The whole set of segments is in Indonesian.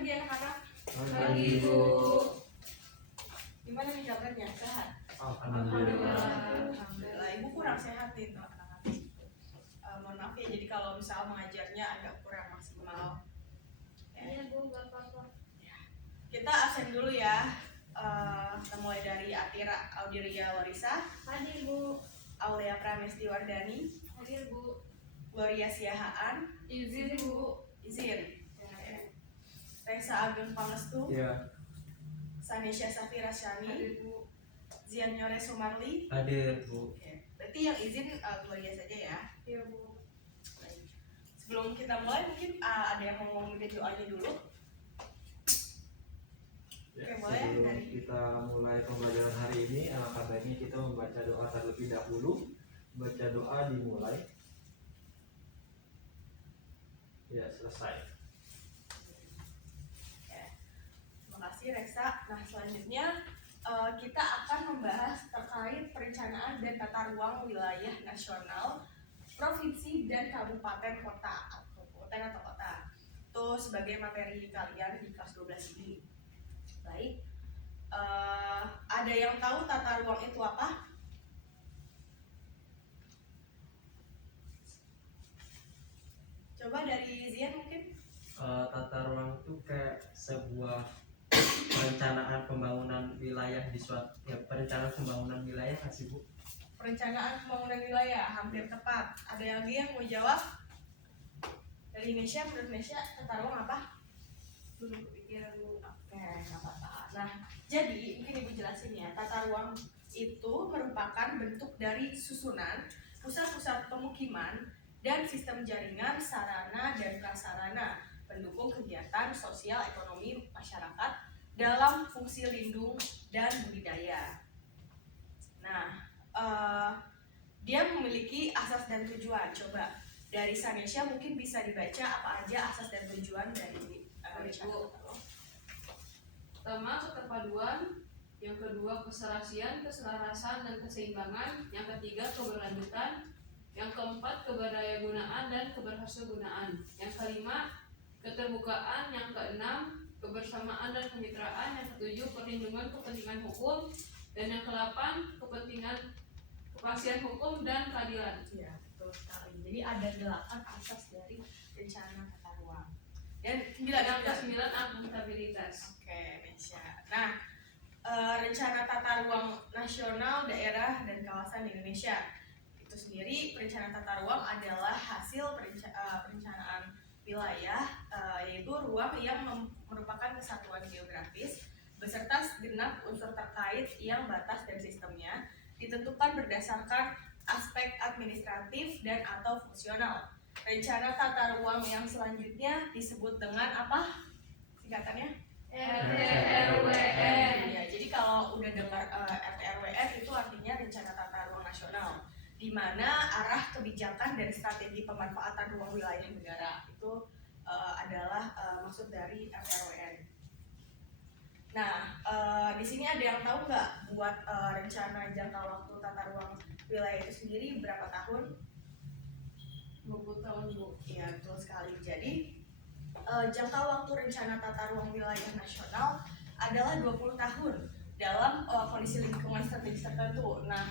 pagi anak-anak. Pagi Bu. Gimana nih kabarnya? Sehat? Alhamdulillah. Alhamdulillah. Ibu kurang sehat nih anak-anak. Mohon maaf ya, jadi kalau misal mengajarnya agak kurang maksimal. Iya Bu, gak apa-apa. Kita absen dulu ya. Kita mulai dari Atira Audiria Larissa, Hadir Bu. Aulia Pramesti Wardani, Hadir Bu. Gloria Siahaan, Izin Bu. izin. Resa Ageng Pangestu, Ya, Sanesha Safira Syani, Hadir Bu. Zian Nyore Sumarli. hadir Bu. Oke, berarti yang izin Gloria saja ya. Iya Bu. Baik. Sebelum kita mulai mungkin ada yang mau ngomongin doanya dulu. Ya, Oke, boleh. sebelum Dari kita mulai pembelajaran hari ini, alangkah baiknya kita membaca doa terlebih dahulu. Baca doa dimulai. Ya, selesai. Terima kasih Reksa. Nah selanjutnya kita akan membahas terkait perencanaan dan tata ruang wilayah nasional, provinsi dan kabupaten kota atau kota. Itu sebagai materi kalian di kelas 12 ini. Baik. Ada yang tahu tata ruang itu apa? Coba dari Zian mungkin. Tata ruang itu kayak sebuah perencanaan pembangunan wilayah di suatu perencanaan pembangunan wilayah nggak sih Bu? Perencanaan pembangunan wilayah, hampir tepat. Ada yang lagi yang mau jawab? Dari Indonesia, menurut Indonesia tata ruang apa? Belum kepikiran Bu. Oke, nggak apa-apa. Nah, jadi mungkin Ibu jelasin ya, tata ruang itu merupakan bentuk dari susunan pusat-pusat pemukiman dan sistem jaringan sarana dan prasarana pendukung kegiatan sosial ekonomi masyarakat dalam fungsi lindung dan budidaya. Nah, dia memiliki asas dan tujuan. Coba dari Sanesha mungkin bisa dibaca apa aja asas dan tujuan dari rencana. Pertama, keterpaduan. Yang kedua, keserasian, keselarasan, dan keseimbangan. Yang ketiga, keberlanjutan. Yang keempat, keberdayagunaan dan keberhasilangunaan. Yang kelima, keterbukaan. Yang keenam, kebersamaan dan kemitraan. Yang ketujuh, perlindungan kepentingan hukum. Dan yang kedelapan, kepastian hukum dan keadilan. Ya, betul sekali. Jadi ada 8 asas dari rencana tata ruang. Dan 9 Yang kesembilan, akuntabilitas. Oke, Nesya. Nah, rencana tata ruang nasional, daerah, dan kawasan di Indonesia itu sendiri, perencanaan tata ruang adalah hasil perencanaan wilayah, yaitu ruang yang merupakan kesatuan geografis beserta segenap unsur terkait yang batas dan sistemnya ditentukan berdasarkan aspek administratif dan atau fungsional. Rencana tata ruang yang selanjutnya disebut dengan apa? Singkatannya? RT/RWN. Ya, jadi kalau udah dengar RT/RWN itu artinya rencana tata ruang nasional, di mana arah kebijakan dan strategi pemanfaatan ruang wilayah negara itu adalah maksud dari RT/RWN. Nah, di sini ada yang tahu nggak buat rencana jangka waktu tata ruang wilayah itu sendiri berapa tahun? 20 tahun Bu. Iya, betul sekali. Jadi jangka waktu rencana tata ruang wilayah nasional adalah 20 tahun dalam kondisi lingkungan strategis tertentu. Nah,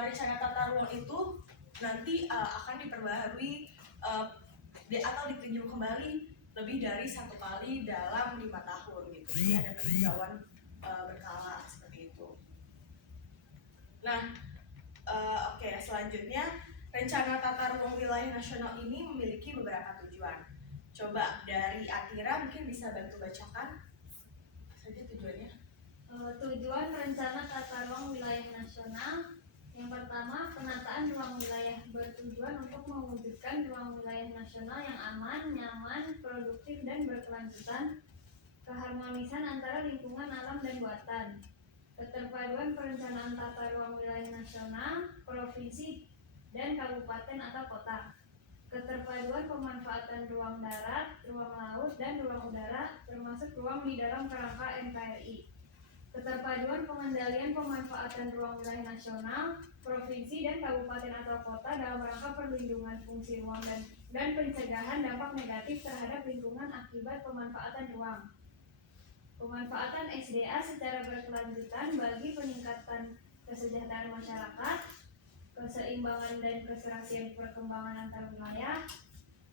rencana tata ruang itu nanti akan diperbaharui atau ditinjau kembali lebih dari 1 kali dalam 5 tahun gitu. Jadi ada peninjauan berkala seperti itu. Nah, oke, selanjutnya rencana tata ruang wilayah nasional ini memiliki beberapa tujuan. Coba dari Atira mungkin bisa bantu bacakan apa saja tujuannya. Tujuan rencana tata ruang wilayah nasional. Yang pertama, penataan ruang wilayah bertujuan untuk mewujudkan ruang wilayah nasional yang aman, nyaman, produktif, dan berkelanjutan, keharmonisan antara lingkungan alam dan buatan, keterpaduan perencanaan tata ruang wilayah nasional, provinsi, dan kabupaten atau kota, keterpaduan pemanfaatan ruang darat, ruang laut, dan ruang udara, termasuk ruang di dalam kerangka NKRI, keterpaduan pengendalian pemanfaatan ruang wilayah nasional, provinsi, dan kabupaten atau kota dalam rangka perlindungan fungsi ruang dan dan pencegahan dampak negatif terhadap lingkungan akibat pemanfaatan ruang. Pemanfaatan SDA secara berkelanjutan bagi peningkatan kesejahteraan masyarakat, keseimbangan dan keserasian perkembangan antar wilayah,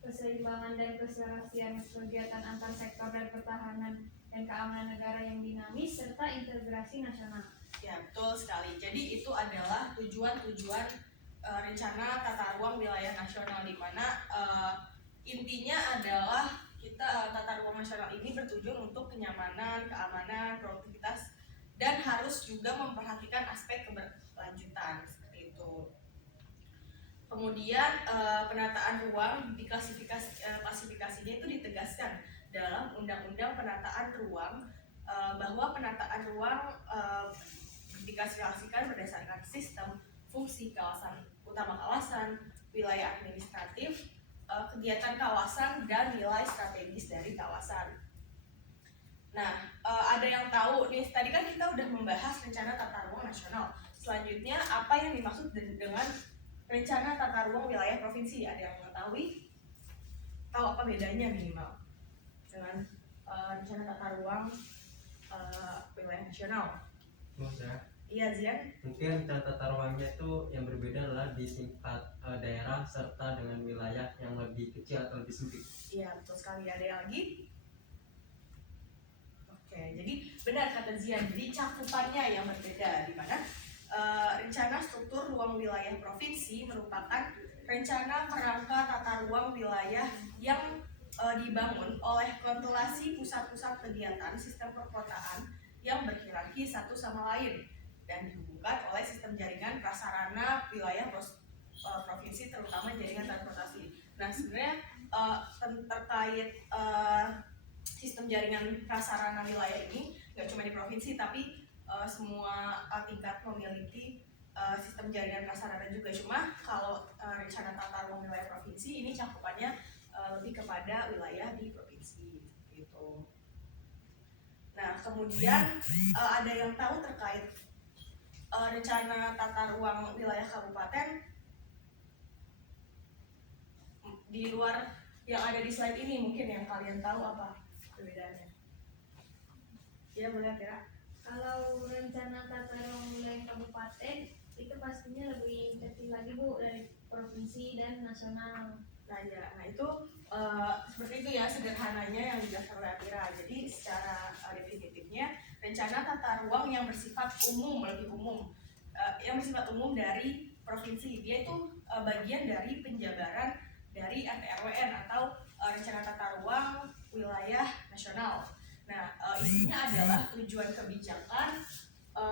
keseimbangan dan keserasian kegiatan antar sektor dan pertahanan dan keamanan negara yang dinamis, serta integrasi nasional. Ya, betul sekali. Jadi itu adalah tujuan-tujuan rencana tata ruang wilayah nasional, di mana intinya adalah kita tata ruang nasional ini bertujuan untuk kenyamanan, keamanan, produktivitas, dan harus juga memperhatikan aspek keberlanjutan seperti itu. Kemudian penataan ruang klasifikasinya itu ditegaskan dalam Undang-Undang Penataan Ruang bahwa penataan ruang diklasifikasikan berdasarkan sistem, fungsi kawasan, utama kawasan, wilayah administratif, kegiatan kawasan, dan nilai strategis dari kawasan. Nah, ada yang tahu nih, tadi kan kita udah membahas rencana tata ruang nasional. Selanjutnya, apa yang dimaksud dengan rencana tata ruang wilayah provinsi? Ada yang mengetahui? Tahu apa bedanya minimal dengan rencana tata ruang wilayah nasional? Mas ya, Iya, Zian? mungkin tata ruangnya itu yang berbeda adalah di tingkat daerah serta dengan wilayah yang lebih kecil atau lebih sempit. Iya, betul sekali. Ada yang lagi? Oke, jadi benar kata Zian. Jadi cakupannya yang berbeda, di mana rencana struktur ruang wilayah provinsi merupakan rencana kerangka tata ruang wilayah yang dibangun oleh konstelasi pusat-pusat kegiatan sistem perkotaan yang berhierarki satu sama lain dan dihubungkan oleh sistem jaringan prasarana wilayah provinsi, terutama jaringan transportasi. Nah, sebenarnya terkait sistem jaringan prasarana wilayah ini nggak cuma di provinsi, tapi semua tingkat memiliki sistem jaringan prasarana juga. Cuma kalau rencana tata ruang wilayah provinsi ini cakupannya lebih kepada wilayah di provinsi gitu. Nah, kemudian ada yang tahu terkait rencana tata ruang wilayah kabupaten di luar yang ada di slide ini? Mungkin yang kalian tahu apa perbedaannya? Ya, boleh kira. Kalau rencana tata ruang wilayah kabupaten itu pastinya lebih kecil lagi Bu dari provinsi dan nasional. Nah, ya, itu seperti itu ya sederhananya yang dijelaskan oleh Atira. Jadi secara definitifnya rencana tata ruang yang bersifat umum, lebih umum, yang bersifat umum dari provinsi, dia itu bagian dari penjabaran dari RT/RWN atau rencana tata ruang wilayah nasional. Nah, isinya adalah tujuan kebijakan,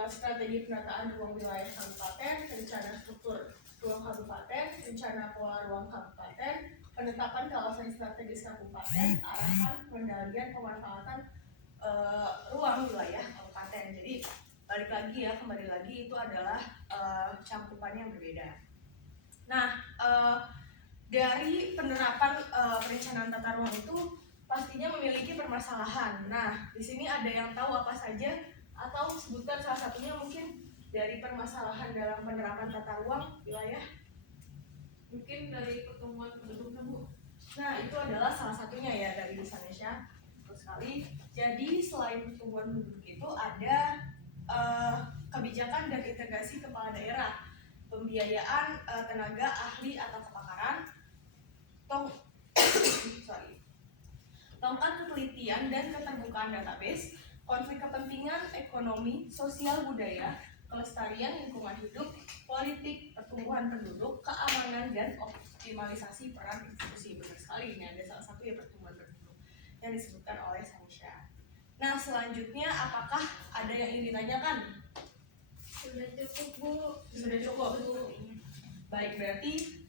strategi penataan ruang wilayah kabupaten, rencana struktur ruang kabupaten, rencana pola ruang kabupaten, penetapan kawasan strategis kabupaten, arahan pengendalian pemanfaatan ruang wilayah kabupaten. Jadi balik lagi ya, kembali lagi itu adalah cakupannya yang berbeda. Nah, dari penerapan perencanaan tata ruang itu pastinya memiliki permasalahan. Nah, di sini ada yang tahu apa saja atau sebutkan salah satunya mungkin dari permasalahan dalam penerapan tata ruang wilayah? Mungkin dari pertemuan penduduknya Bu. Nah, itu adalah salah satunya ya dari Indonesia. Betul sekali. Jadi selain pertumbuhan penduduk itu ada kebijakan dan integrasi kepala daerah, pembiayaan tenaga ahli atau kepakaran, tongkat ketelitian dan keterbukaan database, konflik kepentingan, ekonomi, sosial budaya, kelestarian lingkungan hidup, politik, pertumbuhan penduduk, keamanan, dan optimalisasi peran institusi. Benar sekali, ini ada salah satu ya pertumbuhan penduduk yang disebutkan oleh Sanisha. Nah, selanjutnya apakah ada yang ingin ditanyakan? Sudah cukup Bu. Sudah cukup. Baik, berarti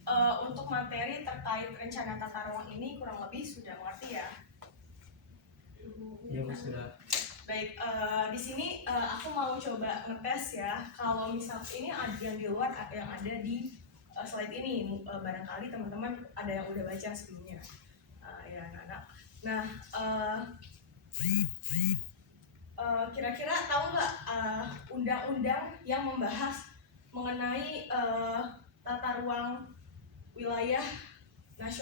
untuk materi terkait rencana tata ruang ini kurang lebih sudah mengerti ya? Iya Bu, sudah. Baik, di sini aku mau coba ngetes ya. Kalau misal ini ada yang di luar, yang ada di slide ini, barangkali teman-teman ada yang udah baca sebelumnya, ya anak-anak. Nah, kira-kira tahu nggak undang-undang yang membahas mengenai tata ruang wilayah nasional?